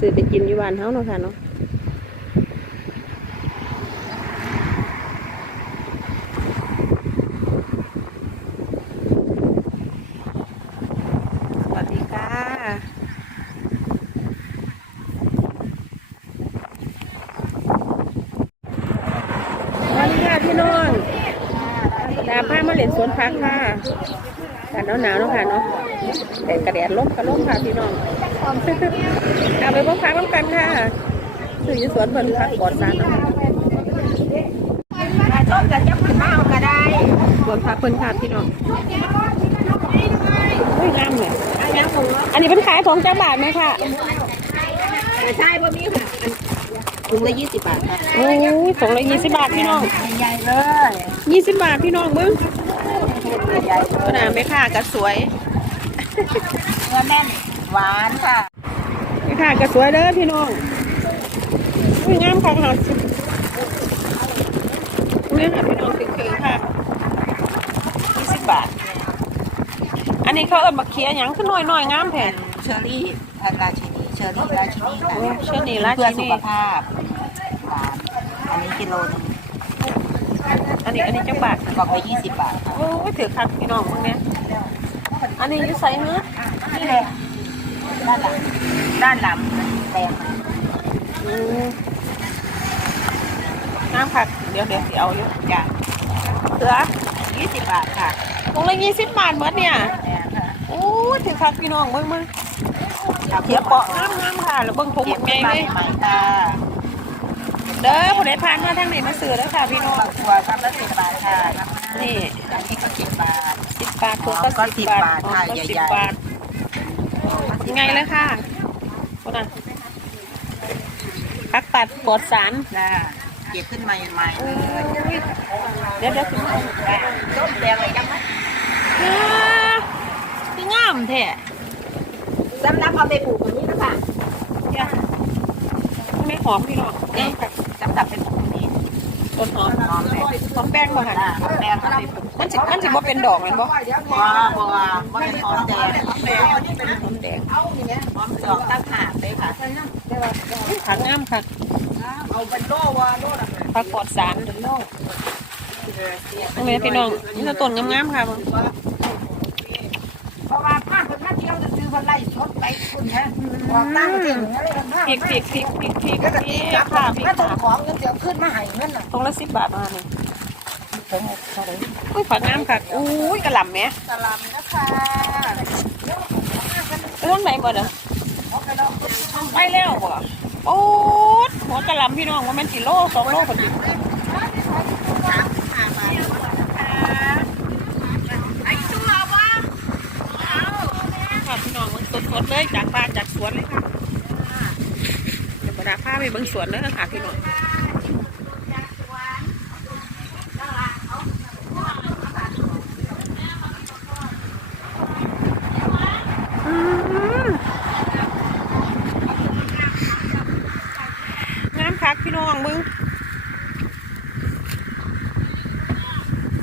ซื้อไปกินอยู่บ้านเฮาเนาะค่ะเนาะพี่น้องดาพามาเล่นสวนพักค่ะ กันหนาวๆเนาะค่ะเนาะแต่กระแดดลมกระลมค่ะพี่น้องเอาไปพบพักร่วมกันค่ะสื่ออยู่สวนเพิ่นพักปลอดสารเนาะค่ะต้มกับจับขึ้นมาเอาก็ได้สวนพักเพิ่นค่ะพี่น้องอุ้ยงามเลยอันนี้ผมว่าอันนี้เป็นขายของจังบาทไหมค่ะใช่บ่มีค่ะถุงละยี่สิบบาทครับโอ้ยสองร้อยยี่สิบบาทพี่น้องใหญ่ๆเลยยี่สิบบาทพี่น้องมึง ใหญ่ขนาดไม่ค่ะก็สวยเนื้อแน่นหวานค่ะไม่ค่ะก็สวยเด้อพี่น้องอุ้ยงามค่ะค่ะนี่ค่ะพี่น้องคือๆค่ะยี่สิบบาท อันนี้เขาเอิ้นบักเขียหยังขึ้นหน่อยหน่อยๆงามแผ่เชอรี่พันราชินีเชอรี่ราชินีค่ะโอ้เชอรี่ราชินีเพื่อสุขภาพหวานอันนี้กิโลนึง อันนี้อันนี้จังบาทกล่องละยี่สิบบาทค่ะโอ้ยถือคักพี่น้องมึงเนี่ยอันนี้อยู่ใส่เนื้อนี่เลยด้านหลังด้านหลังแดงอืมน้ำผักเดี๋ยวเดี๋ยวสิเอาอยู่จ้ะเสือยี่สิบบาทค่ะตรงละยี่สิบบาทเหมือนเนี่ยแดงค่ะโอ้ยถือคักพี่น้องมึงมึงเขียเปาะงามงามค่ะแล้วเบิ่งถุงเก็บไงใหม่เลยใหม่ค่ะ เด้อผู้ใดผ่านมาทางไหนมาซื้อเด้อค่ะพี่น้องตัวครับละสิบบาทค่ะนี่น้ำพริกก็สิบบาท สิบบาทถุก็ก็สิบบาทค่ะใหญ่ๆบาทยังไงเลยค่ะคนน่ะพักตัดปลดสารจ้าเก็บขึ้นมาใหม่ๆเลยเดี๋ยวเดี๋ยวถึงจ้าต้มแดงเลยจังไหมคืองามแท้สำหรับเอาไปปลูกแบบนี้นะคะจ้ะ ไม่หอมพี่น้องนี่สำหรับเป็นแบบนี้ต้นหอมหอมเลยหอมแป้งบ่ค่ะจ้าหอมแดงเอาไปปลูกมันสิมันสิบ่เป็นดอกแม่นบ่บัวบัวบัวเป็นหอมแดงหอมแดงนี่เป็นหอมแดงหอมดอกตั้งหากเลยค่ะผักงามค่ะเอาเป็นโล่ว่าโล่ละผักปลอดสารตรงนี้พี่น้องนี่คือต้นงามๆค่ะมึง เพราะว่าผ้าคนมาเที่ยวจะซื้อวันไล่ชดไป คุณฮะออกตั้งจริงอะไรกันบ้างพริกพริกพริกพริกพริกก็จะพริตีกจับค่ะพริกถ้าต้นค่ะของเงินเดี๋ยวขึ้นมาให้เงินน่ะตรงละ10บาทมานี่ถึงเท่าไหร่อุ้ยผักงามค่ะอุ้ยกระหล่ำแหมสลามนะคะไปทางไหนบ่เด้อไปแล้วบ่โอ้ยหัวกระล่ำพี่น้องว่ามันกี่โลสองโลพอดีไอ้ตัววะพี่น้อง สดๆเลยจากบ้านจากสวนเลยค่ะเดี๋ยวบดาผ้าไปเบิ่งสวนเลยนะคะพี่น้องงามคักพี่น้องมึง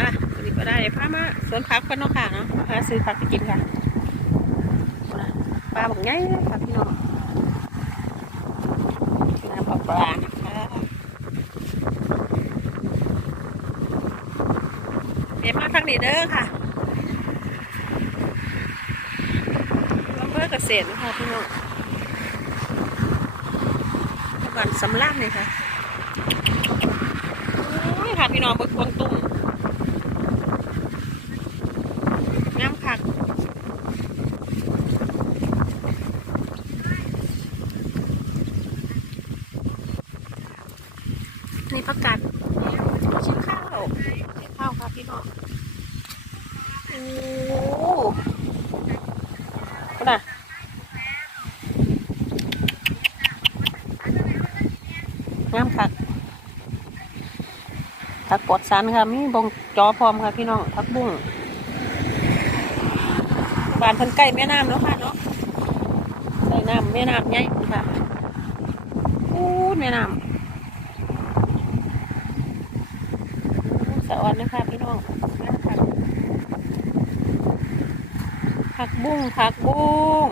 อะวันนี้ก็ได้พามาสวนพักกันเนาะค่ะเนาะหาซื้อผักไปกินค่ะ บอกง่ายค่ะพี่น้องน้ำปลาปลานะคะเดี๋ยวมาทางนี้เด้อค่ะอำเภอเกษตรนะคะพี่น้องบ้านสำลักเลยค่ะโอ้ยค่ะพี่น้องบิกกวงตุ้งน้ำผัก นี่ผักกาดชิ้นข้าวชิ้นข้าวค่ะพี่น้องโอ้โหน่ะงามค่ะผักปอดสารค่ะ มีบงจอพร้อมค่ะพี่น้องผักบุ้งบ้านเพิ่นใกล้แม่น้ำแล้วค่ะเนาะใส่น้ำแม่น้ำใหญ่ค่ะโอ้แม่น้ำ อนนะคะพี่น้องผักบุ้งผักบุ้ง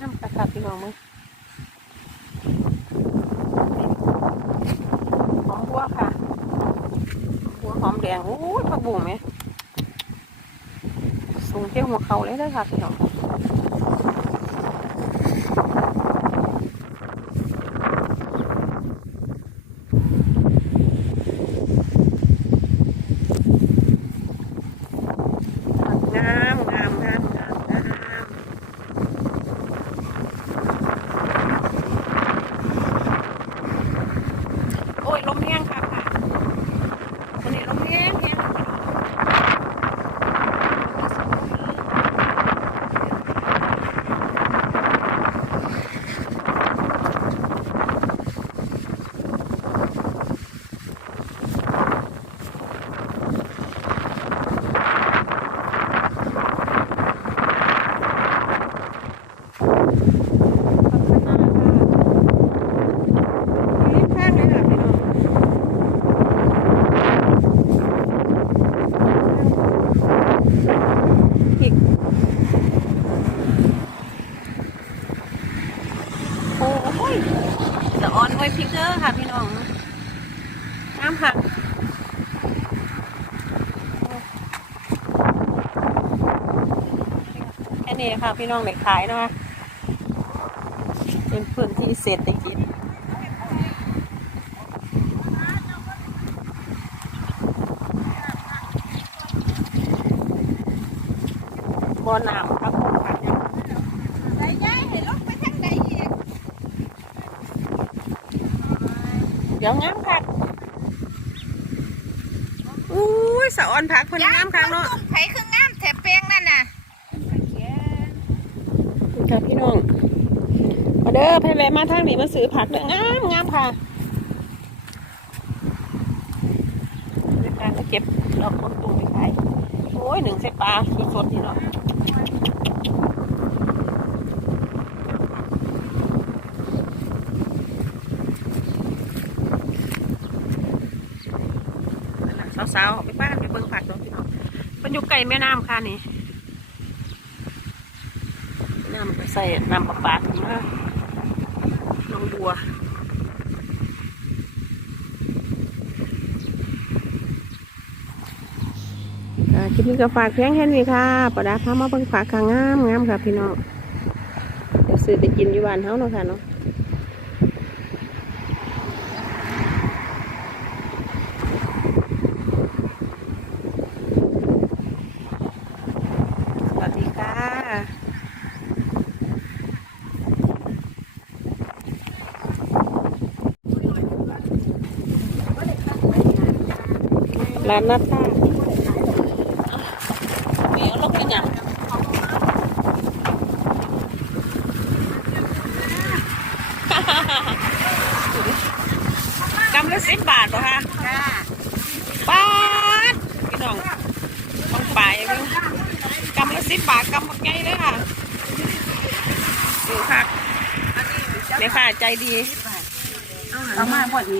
น้ำปลาผักพี่น้องมั้ย เที่ยวหัวเขาเลยเลยค่ะพี่น้องโอ้ยลมแห้งค่ะค่ะวันนี้ลมแห้งแห้งรีบข้างเลยค่ะพี่น้องอีกโอ้ยสะออนไว้พริกเกอร์ค่ะพี่น้องน้ำ ค่ะแค่นี้ค่ะพี่น้องเด็กขายนะคะเป็นพื้นที่เศรษฐกิจบ่อน้ำครับผมครับใส่ย้ายให้ลงไปทางใดอีกเดี๋ยวงามค่ะอุ้ยสะออนพักเพิ่นงามค่ะเนาะต้นไผคืองามแถบเปียงนั่นน่ะค่ะพี่น้องมาเด้อไปแวะมาทางนี้มาซื้อผักเด้องามงามค่ะในการจะเก็บดอกมะตูมไปขายโอ้ยหนึ่งเส้นปลาสดๆนี่เนาะสาวๆออกไปบ้านไป เบิ่งผักเนาะพี่น้องมันอยู่ไกลแม่น้ำค่ะนี่น้ำก็ใส่น้ำประปาขึ้นมาน้องบัวอ่าคลิปนี้ก็ฝากเพียงแค่นี้ค่ะประดาพามาเบิ่งฝากค่ะงามงามค่ะพี่น้องเดี๋ยวซื้อไปกินอยู่บ้านเฮาเนาะค่ะเนาะสวัสดีค่ะ ร้านหน้าตาเหนียวลกเป็นยังกำละสิบบาทเหรอคะจ้าบาทพี่น้องต้องไปเบิ่งกำละสิบบาทกำหมดไงเลยค่ะดูค่ะแม่ค่ะใจดีเอามาพอดี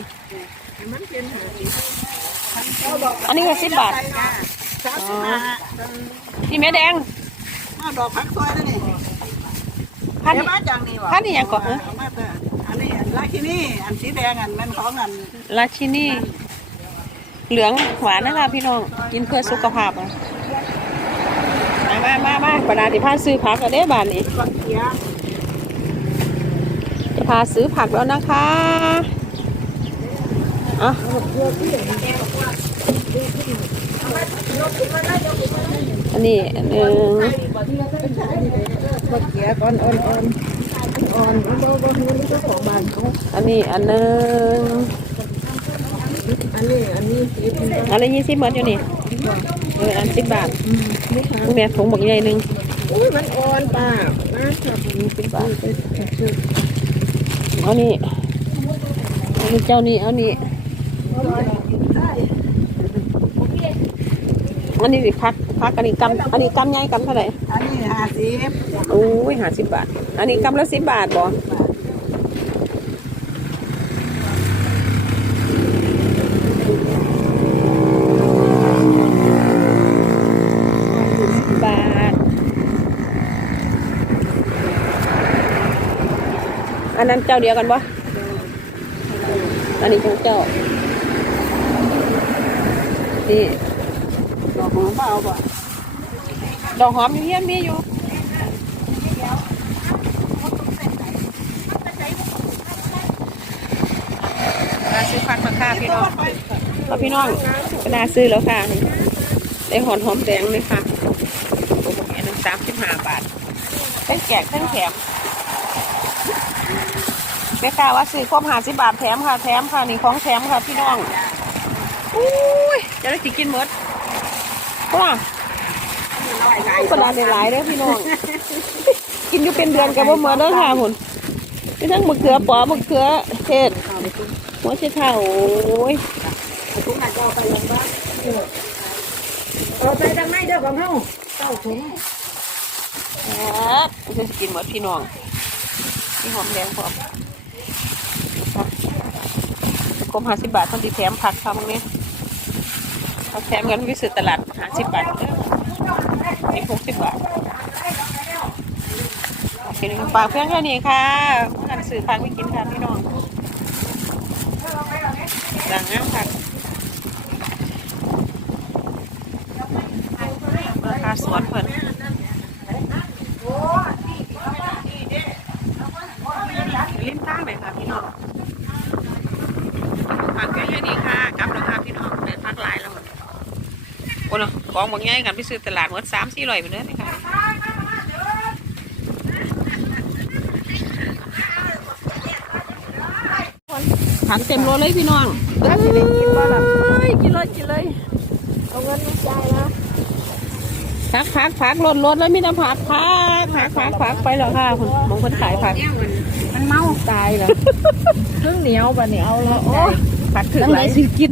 อันนี้ก็สิบบาทจ้าสามสิบห้านี่แม่แดงมาดอกผักซอยแล้วนี่พันเดี๋ยวมาจังนี่วะพันนี่ยังก่อนเหรอเอามาเถอะอันนี้อันลาที่นี่อันสีแดงอันมันของอันราชินีเหลืองหวานนะคะพี่น้องกินเพื่อสุขภาพอะมามามามาปนาติพาซื้อผักกันได้บานนี้บักเขียจะพาซื้อผักแล้วนะคะเอะ อันนี้อันหนึ่งบักเขียก่อนอ่อนอ่อนอ่อนบ่บ่ฮู้นี่เจ้าของบ้านเขาอันนี้อันหนึ่งอันนี้อันนี้สิบอันละยี่สิบเหมือนอยู่นี่เอออันสิบบาทแม่ถุงบอกใหญ่หนึ่งอุ้ยมันอ่อนป้านะครับมีสิบบาทเอานี่เอานี่เจ้านี่เอานี่ อันนี้สิพักพักอันนี้กำอันนี้กำใหญ่กำเท่าไหร่อันนี้ห้าสิบโอ้ยหาสิบบาท อันนี้กำละสิบบาทบ่สิบบาทนั้นเจ้าเดียวกันปะอันนี้ของเจ้านี่ ดอกหอมเปล่าบ่ดอกหอมอยู่เฮียนมีอยู่มาซื้อพันมาค่ะพี่น้องเอาพี่น้องก็น่าซื้อแล้วค่ะนี่ได้หอนหอมแดงเลยค่ะโอ้โหอันนึงสามสิบห้าบาทเป็นแจกทั้งแถมแม่ค้าว่าซื้อครบห้าสิบบาทแถมค่ะแถมค่ะนี่ของแถมค่ะพี่น้องอุ้ยจะได้สิกินหมด ว้าคนละหลายๆเด้อพี่น้อง กินอยู่เป็นเดือนกับว่าเมื่อเด้อค่ะหมุนมีทั้งมะเขือปอมะเขือเทศหัวเชดเท้าโอ้ยถุงอาจจะเอาไปลงบ้านเอาไปทางไหนเด้อของเฮาเจ้าถุงครับจะกินหมดพี่น้องมีหอมแดงพร้อมกลมห้าสิบบาทคนที่แถมผักค่ะมึงเนี่ย เขาแถมกันวิสุทตลาดห้าสิบบาทนี่หกสิบบาทกินฝากเพื่อนแค่นี้ค่ะเมื่อกันสื่อฟังไม่กินค่ะพี่น้องดังงามค่ะราคาสวนเพิ่นลิ้นตั้งเลยค่ะพี่น้องผักแค่นี้ค่ะกลับแล้วค่ะพี่น้องได้พักหลายแล้วหมดโอ้เนาะ ของบางอย่างกันไปซื้อตลาดหมดสามสี่ร้อยไปเลยนี่ค่ะผักเต็มรถเลยพี่น้องแล้วสิได้กินบ่ล่ะเอ้ยกินเลยกินเลย เอาเงินมาจ่ายนะพักพักพักรถรถแล้วมีแต่ผักพักพักพักพักไปแล้วค่ะคุณมองคนขายผักมันเมาตายแล้วเครื่องเหนียวบ่เหนียวแล้วโอ้ผักถึงตั้งไรไหนสิกิน